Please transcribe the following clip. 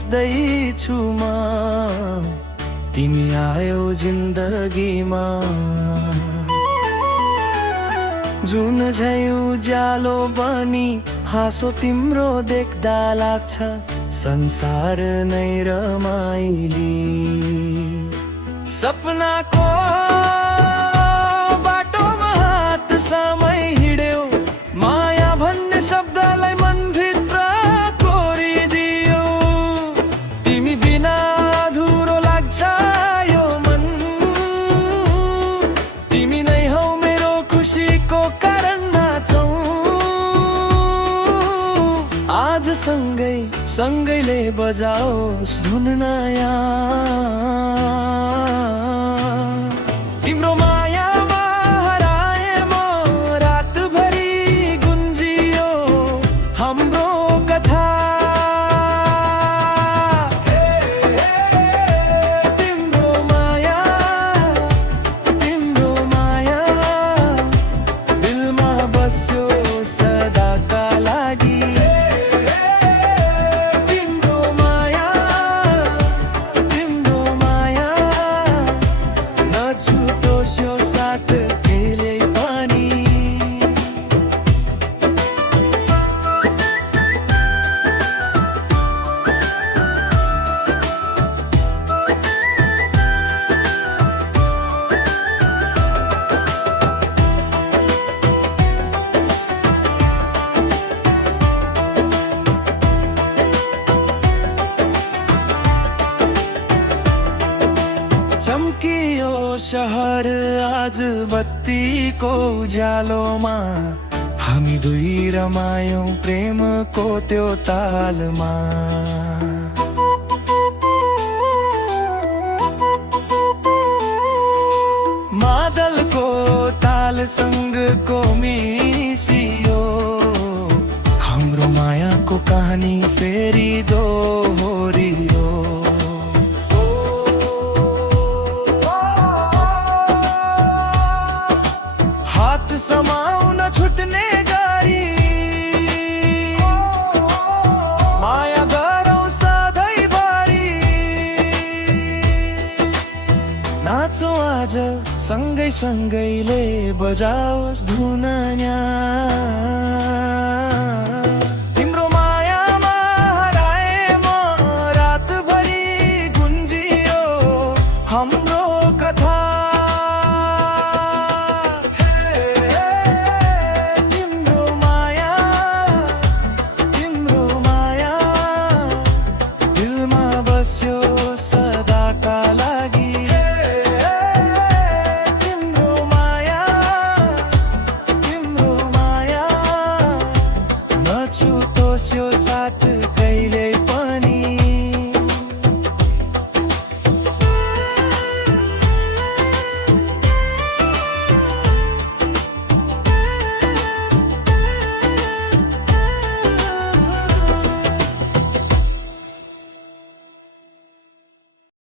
नाच्दैछु म तिमी आयो जिन्दगीमा जुन झै उज्यालो बनी हाँसो तिम्रो देख्दा लाग्छ संसार नै रमाइली सपनाको बाटोमा हात समय हिँड्यो माया भन्ने शब्दलाई मनभित्र कोरिदियो तिमी बिना अधुरो लाग्छ यो मन तिमी नै हौ मेरो खुसीको कारण नाचौँ आज सँगैले बजाओस् धुन नयाँ तिम्रो मायामा हराए म रातभरि गुन्जियो हाम्रो कथा तिम्रो माया दिलमा बस्यो सदाका लागि छुटोस्यो साथ खेले पनि चम्कियो शहर आज बत्तीको उज्यालोमा हामी दुई रमायौं प्रेमको त्यो तालमा मादलको तालसँगको मिसियो हाम्रो मायाको कहानी फेरि दोहोरियो समाउन छुट्ने गरी माया गरौँ सधैँभरि नाचौँ आज सँगैले बजाओस् धुन नयाँ